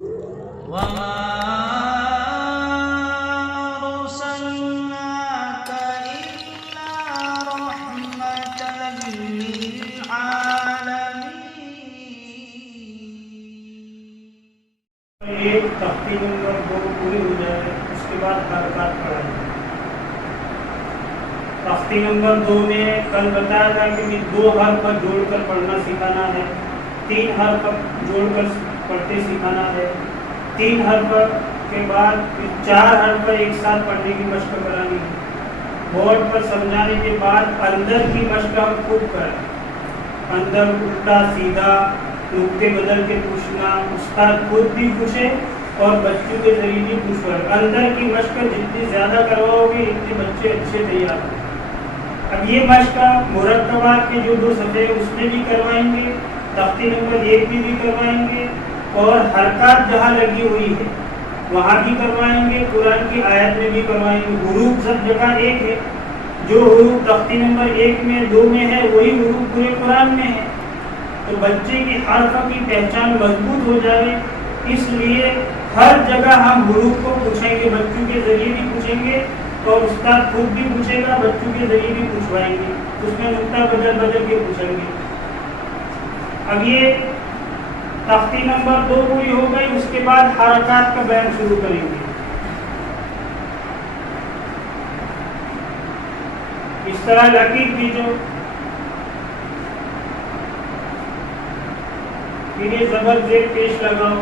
وما أرسلناك إلا رحمة للعالمين. ایک تختی نمبر 2 پوری ہو جائے اس کے بعد حرکات پڑھائیں. تختی نمبر 2 میں کل بتایا تھا کہ 2 حرف جوڑ کر پڑھنا سکھانا ہے، 3 حرف جوڑ کر پڑھتے سکھانا ہے، 3 حرف کے بعد 4 حرف ایک ساتھ پڑھنے کی مشق کرانی ہے. بورڈ پر سمجھانے کے بعد اندر کی مشق ہم خود کریں، اندر الٹا سیدھا نقطے بدل کے پوچھنا، استاد خود بھی پوچھے اور بچوں کے ذریعے بھی پوچھوائے. اندر کی مشق جتنی زیادہ کرواؤ گے اتنے بچے اچھے تیار ہوں. اب یہ مشق مرکبات کے جو 2 صفحے اس میں بھی کروائیں گے، تختی نمبر 1 میں بھی کروائیں گے، اور حرکات جہاں لگی ہوئی ہے وہاں بھی کروائیں گے، قرآن کی آیت میں بھی کروائیں گے. حروف سب جگہ ایک ہے، جو حروف تختی نمبر 1 میں 2 میں ہے وہی حروف پورے قرآن میں ہے. تو بچے کی حرف کی پہچان مضبوط ہو جائے، اس لیے ہر جگہ ہم حروف کو پوچھیں گے، بچوں کے ذریعے بھی پوچھیں گے اور استاد خود بھی پوچھے گا، بچوں کے ذریعے بھی پوچھوائیں گے، اس میں نقطہ بدل بدل کے پوچھیں گے. اب یہ تختی نمبر 2 پوری ہو گئی، اس کے بعد حرکات کا بیان شروع کریں گے. اس طرح لکیر کیجو، پھر یہ زبر زیر پیش لگاؤ،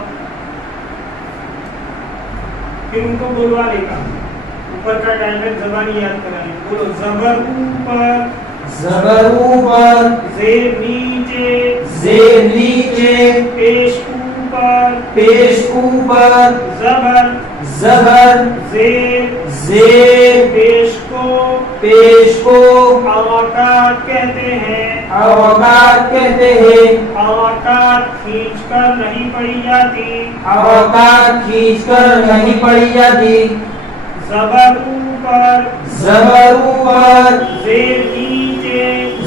پھر ان کو بولوا لے گا، اوپر کا ڈائلیکٹ زبانی یاد کرائیں. بولو زبر اوپر، زبر اوپر، زیر نیچے، زیر نیچے، پیش اوپر، پیش اوپر، زبر زبر، زیر زیر، پیش کو حرکات کہتے ہیں. حرکات کہتے ہیں. حرکات کھینچ کر نہیں پڑھی جاتی، حرکات کھینچ کر نہیں پڑھی جاتی. زبر اوپر، زبر اوپر، زیر نیچے،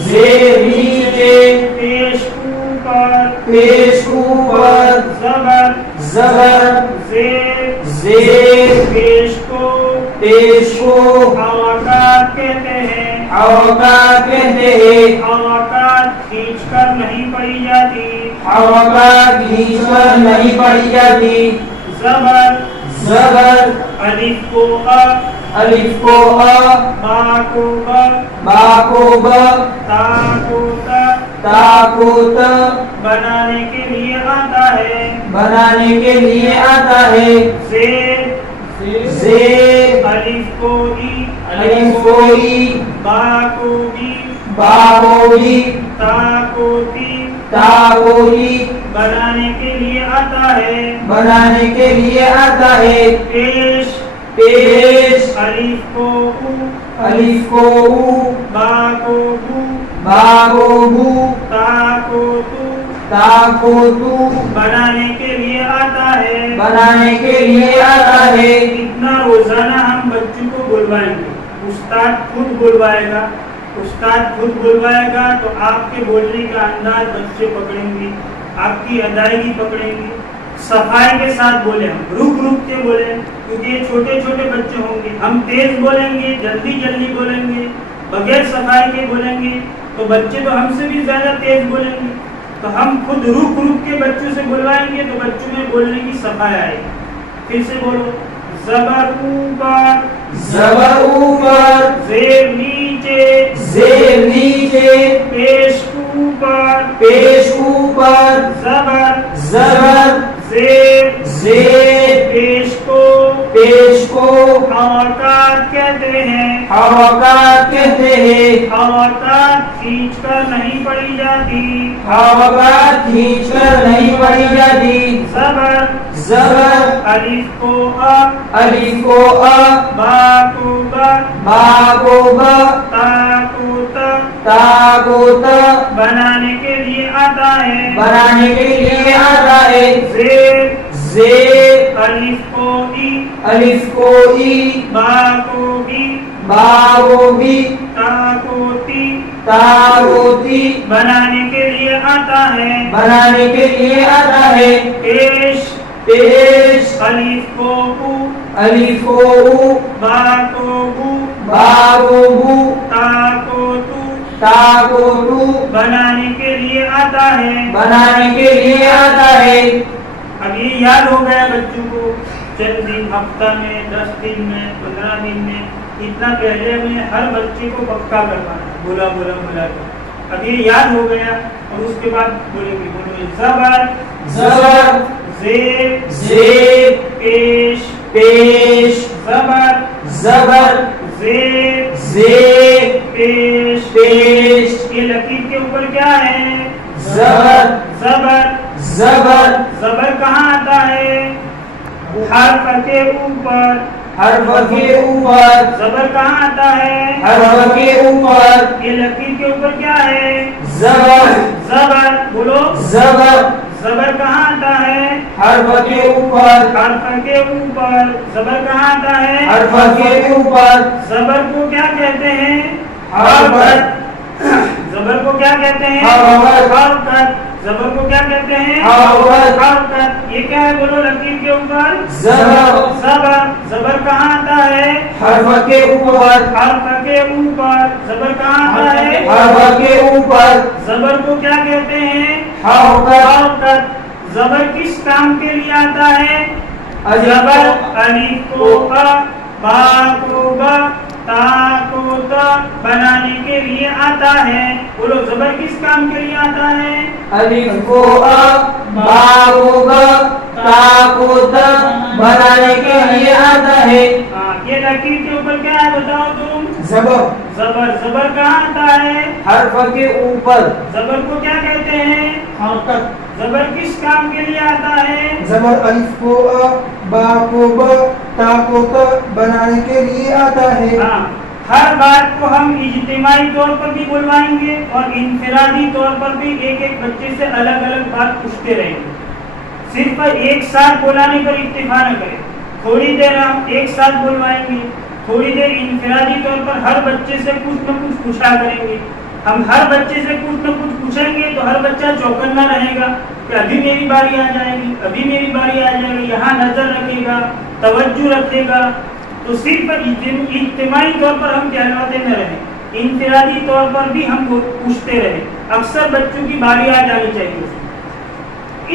زیر نیچے، پیش اوپر، پیش اوپر، زبر زبر، زیر زیر، پیش کو حرکات کہتے ہیں. حرکات کہتے ہیں. حرکات کھینچ کر نہیں پڑھی جاتی، حرکات کھینچ کر نہیں پڑھی جاتی. زبر زبر، الف کو ا، الف کو ا، با کو ب، با کو ب، تا کو ت تا کو ت بنانے کے لیے آتا ہے. بنانے کے لیے آتا ہے. زیر زیر، الف کو ای، الف کو ای، با کو بی، با کو بی، تا کو تی تا کو تی بنانے کے لیے آتا ہے. بنانے کے لیے آتا ہے. پیش پیش، الف کو او، الف کو او، با کو بو، با کو بو، تا کو تو تا کو تو بنانے کے لیے آتا ہے. بنانے کے لیے آتا ہے. اتنا روزانہ ہم بچوں کو بلوائیں گے، استاد خود بلوائے گا. استاد خود بلوائے گا تو آپ کے بولنے کا انداز بچے پکڑیں گے، آپ کی ادائیگی پکڑیں گے. صفائی کے ساتھ بولیں، ہم رک رک کے بولیں، کیونکہ یہ چھوٹے چھوٹے بچے ہوں گے. ہم تیز بولیں گے، جلدی جلدی بولیں گے، بغیر صفائی کے بولیں گے تو بچے تو ہم سے بھی زیادہ تیز بولیں گے. تو ہم خود رک رک کے بچوں سے بلوائیں گے تو بچوں میں بولنے کی صفائی آئے گی. پھر سے بولو، زبر اوپر، زبر اوپر، زیر نیچے، زیر نیچے، پیش اوپر، پیش اوپر، زبر زبر، زیر زیر، پیش کو حرکات کہتے ہیں. حرکات کہتے ہیں. حرکات کھینچ کر نہیں پڑھی جاتی، حرکات کھینچ کر نہیں پڑھی جاتی. زبر زبر، الف کو ا، الف کو ا، با کو ب، با کو ب، تا کو ت تا کو ت بنانے کے لیے آتا ہے. بنانے کے لیے آتا ہے. زیر زیر، الف کو ای، الف کو ای، با کو بی، با کو بی، تا کو تی تا کو تی بنانے کے لیے آتا ہے. بنانے کے لیے آتا ہے. پیش پیش الف کو او الف کو او با کو بو با کو بو تا کو تو تا کو تو بنانے کے لیے آتا ہے بنانے کے لیے آتا ہے. اب یہ یاد ہو گیا بچوں کو چند دن ہفتہ میں 10 دن میں 15 دن میں اتنا پہلے میں ہر بچے کو پکا کروانا بولا بولا بولا کر. اب یہ یاد ہو گیا اور اس کے بعد بولیں گے بولو زبر زبر زیر زیر پیش پیش زبر زبر زیر زیر پیش پیش یہ لکیر کے اوپر کیا ہے زبر زبر زبر زبر کہاں آتا ہے حرف کے اوپر حرف کے اوپر زبر کہاں آتا ہے حرف کے اوپر یہ لکیر کے اوپر کیا ہے زبر زبر بولو زبر زبر کہاں آتا ہے حرف کے اوپر حرف کے اوپر زبر کہاں آتا ہے حرف کے اوپر زبر کو کیا کہتے ہیں حرکت زبر کو کیا کہتے ہیں حرکت حرکت زبر کو کیا کہتے ہیں حرکت حرکت یہ کیا ہے بولو لکیر کے اوپر زبر زبر زبر کہاں آتا ہے حرف کے اوپر حرف کے اوپر زبر کہاں آتا ہے حرف کے اوپر زبر کو کیا کہتے ہیں حرکت حرکت زبر کس کام کے لیے آتا ہے زبر الف کو با کو با تا کو تا بنانے کے لیے آتا ہے بولو زبر کس کام کے لیے آتا ہے الف کو با کو با تا کو تا بنانے کے لیے آتا ہے. یہ لکیر کے اوپر کیا ہے بتاؤ تم زبر زبر زبر کہاں آتا ہے حرف کے اوپر زبر کو کیا کہتے ہیں حرکت زبر کس کام کے لیے آتا ہے زبر الف کو با کو ب تا کو ت بنانے کے لیے آتا ہے. ہاں ہر بات کو ہم اجتماعی طور پر بھی بلوائیں گے اور انفرادی طور پر بھی ایک ایک بچے سے الگ الگ بات پوچھتے رہیں گے. صرف ایک ساتھ بلانے پر اکتفا نہ کریں. تھوڑی دیر ہم ایک ساتھ بلوائیں گے, تھوڑی دیر انفرادی طور پر ہر بچے سے کچھ نہ کچھ پوچھا کریں گے. ہم ہر بچے سے کچھ نہ کچھ پوچھیں گے تو ہر بچہ چوکنا رہے گا کہ ابھی میری باری آ جائے گی, ابھی میری باری آ جائے گی, یہاں نظر رکھے گا, توجہ رکھے گا. تو صرف اجتماعی طور پر ہم کہلواتے نہ رہیں, انفرادی طور پر بھی ہم پوچھتے رہیں. اکثر بچوں کی باری آ جانی چاہیے.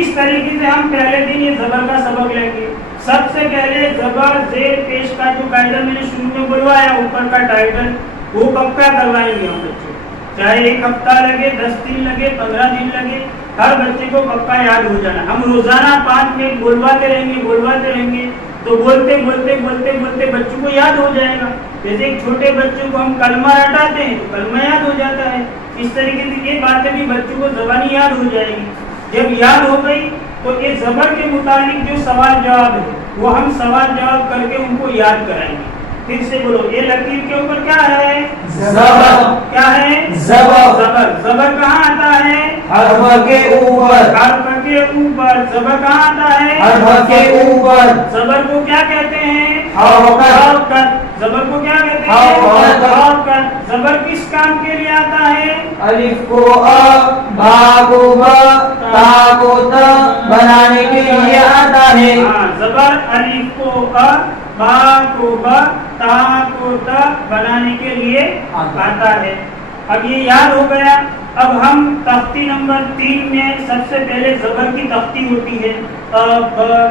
اس طریقے سے ہم پہلے دن یہ زبر کا سبق لیں گے. سب سے پہلے زبر زیر پیش کا جو قاعدہ میں نے شروع میں بلوایا اوپر کا ٹائٹل وہ پکا کروائیں گے ہم بچے, چاہے ایک ہفتہ لگے, 10 دن لگے, 15 دن لگے, ہر بچے کو پکا یاد ہو جانا. ہم روزانہ 5 منٹ بلواتے رہیں گے تو بولتے بولتے بولتے بولتے بچوں کو یاد ہو جائے گا. جیسے ایک چھوٹے بچوں کو ہم کلمہ رٹاتے ہیں تو کلمہ یاد ہو جاتا ہے. اس طریقے سے یہ باتیں بھی بچوں کو زبانی یاد ہو جائے گی. جب یاد ہو گئی تو یہ زبر کے متعلق جو سوال جواب ہے وہ ہم سوال جواب کر کے ان کو یاد کرائیں گے. پھر سے بولو, یہ لکیر کے اوپر کیا ہے زبر کیا ہے زبر زبر زبر کہاں آتا ہے حرف کے اوپر حرف کے اوپر. زبر کہاں آتا ہے حرف کے اوپر زبر کو کیا کہتے ہیں حرکت زبر کو کیا کہتے حرکت. ہیں حرکت. زبر کس کام کے لیے آتا ہے الف کو با کو با تا کو تا بنانے کے لیے آتا ہے. زبر الف کو با کو با تا کو تا بنانے کے لیے آتا ہے. اب یہ یاد ہو گیا. اب ہم تختی نمبر 3 میں سب سے پہلے زبر کی تختی ہوتی ہے, ب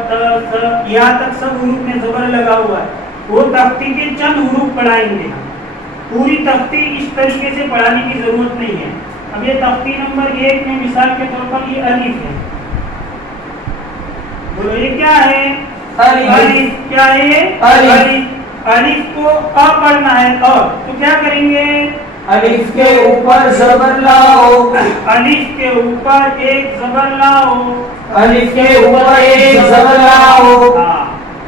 ت ث یہاں تک سب حروف میں زبر لگا ہوا ہے. وہ تختی کے چند حروف پڑھائیں گے. پوری تختی اس طریقے سے پڑھانے کی ضرورت نہیں ہے. اب یہ تختی نمبر 1 میں مثال کے طور پر یہ الف ہے. بولو یہ کیا ہے الف. کیا ہے الف. الف کو پڑھنا ہے اور تو کیا کریں گے الف کے اوپر زبر لاؤ, الف کے اوپر ایک زبر لاؤ, الف کے اوپر ایک زبر لاؤ.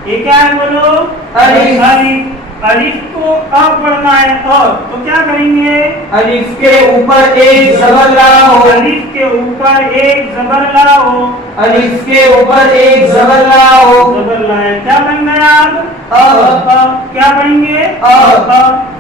یہ کیا ہے بولو الف. الف. الف کو پڑھنا ہے اور تو کیا کریں گے الف کے اوپر ایک زبر لاؤ, الف کے اوپر ایک زبر لاؤ, الف کے اوپر ایک زبر لاؤ. زبر لائے. کیا بن گیا اب کیا پڑھیں گے اب.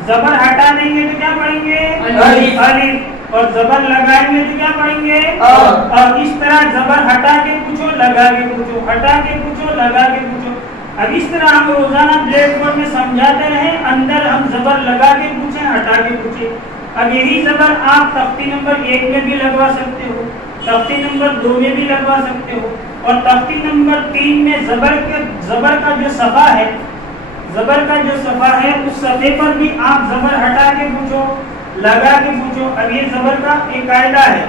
زبر ہٹا دیں گے تو کیا پڑھیں گے الف. الف. اور زبر لگائیں گے تو کیا پڑھیں گے اور اس طرح زبر ہٹا کے پوچھو لگا کے پوچھو ہٹا کے پوچھو لگا کے پوچھو. اب اس طرح ہم روزانہ بلیک بورڈ میں سمجھاتے رہیں, اندر ہم زبر لگا کے پوچھیں ہٹا کے پوچھیں. اب یہی زبر آپ تختی نمبر 1 میں بھی لگوا سکتے ہو, تختی نمبر 2 میں بھی لگوا سکتے ہو, اور تختی نمبر 3 میں زبر کا جو صفحہ ہے, زبر کا جو صفحہ ہے اس صفحے پر بھی آپ زبر ہٹا کے پوچھو لگا کے پوچھو. اب یہ زبر کا ایک قاعدہ ہے,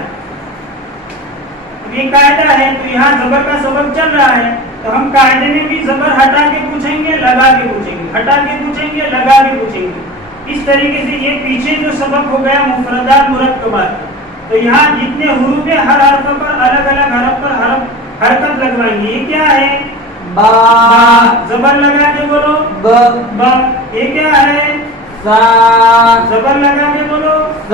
یہ قاعدہ ہے تو یہاں زبر کا سبق چل رہا ہے تو ہم قاعدے میں بھی زبر ہٹا کے پوچھیں گے لگا کے پوچھیں گے, ہٹا کے پوچھیں گے لگا کے پوچھیں گے. اس طریقے سے یہ پیچھے جو سبق ہو گیا مفردات مرکبات, تو یہاں جتنے حروف ہیں ہر حرف پر الگ الگ حرف پر حرکت لگوائیں گے. یہ کیا ہے؟ با. زبر لگا کے بولو با. یہ کیا ہے؟ سا. زبر لگا کے بولو س.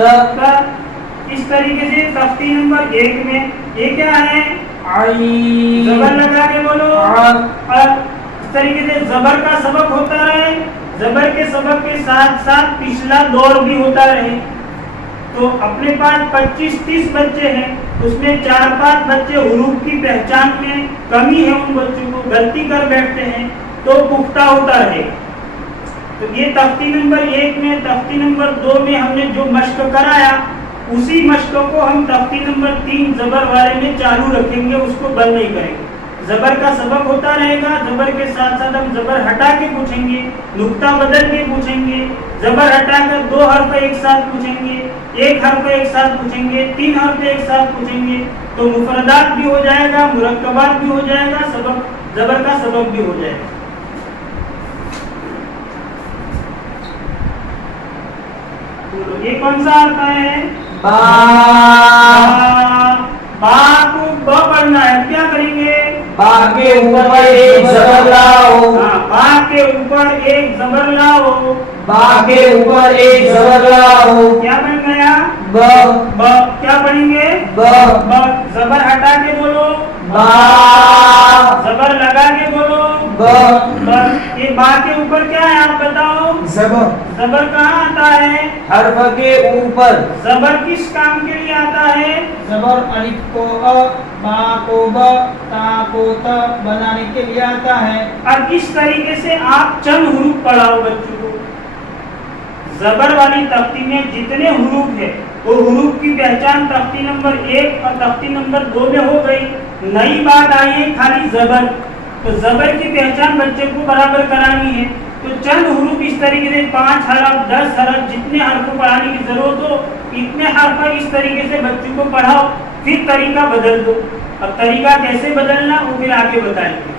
اس طریقے سے تختی نمبر 1 میں یہ کیا ہے؟ عین. زبر لگا کے بولو ع. اس طریقے سے زبر کا سبق ہوتا رہے, زبر کے سبق کے ساتھ ساتھ پچھلا دور بھی ہوتا رہے. تو اپنے پاس 25-30 بچے ہیں, اس میں 4-5 بچے حروف کی پہچان میں کمی ہے, ان بچوں کو غلطی کر بیٹھتے ہیں تو پختہ ہوتا رہے. تو یہ تختی نمبر 1 میں تختی نمبر 2 میں ہم نے جو مشق کرایا اسی مشق کو ہم تختی نمبر 3 زبر والے میں چالو رکھیں گے, اس کو بند نہیں کریں گے. زبر کا سبق ہوتا رہے گا, زبر کے ساتھ ساتھ ہم زبر ہٹا کے پوچھیں گے, نقطہ بدل کے پوچھیں گے, زبر ہٹا کر 2 حرف ایک ساتھ پوچھیں گے, 1 حرف ایک ساتھ پوچھیں گے, 3 حرف ایک ساتھ پوچھیں گے. تو مفردات بھی ہو جائے گا, مرکبات بھی ہو جائے گا, سبق زبر کا سبق بھی ہو جائے گا. یہ کون سا آتا ہے؟ با. با کو با پڑھنا ہے, کیا کریں گے؟ با کے اوپر ایک زبر لاؤ. با کے اوپر ایک زبر لاؤ. با کے اوپر ایک زبر لاؤ. کیا بن گیا؟ ب. ب. کیا پڑھیں گے؟ ب. ب. زبر ہٹا کے بولو با. زبر لگا کے بولو ب. ب. یہ با کے اوپر کیا ہے آپ بتاؤ؟ زبر. زبر کہاں آتا ہے؟ حرف کے اوپر. زبر کس کام کے لیے آتا ہے؟ زبر الف کو ا, با کو ب, تا کو ت بنانے کے لیے آتا ہے. اب اس طریقے سے آپ چند حروف پڑھاؤ بچوں کو. زبر والی تختی میں جتنے حروف ہیں وہ حروف کی پہچان تختی نمبر 1 اور تختی نمبر 2 میں ہو گئی. نئی بات آئی ہے خالی زبر, تو زبر کی پہچان بچے کو برابر کرانی ہے. تو چند حروف اس طریقے سے 5 حرف 10 حرف جتنے حرف کو پڑھانے کی ضرورت ہو اتنے حرف اس طریقے سے بچوں کو پڑھاؤ, پھر طریقہ بدل دو. اب طریقہ کیسے بدلنا وہ پھر آگے بتائیں گے.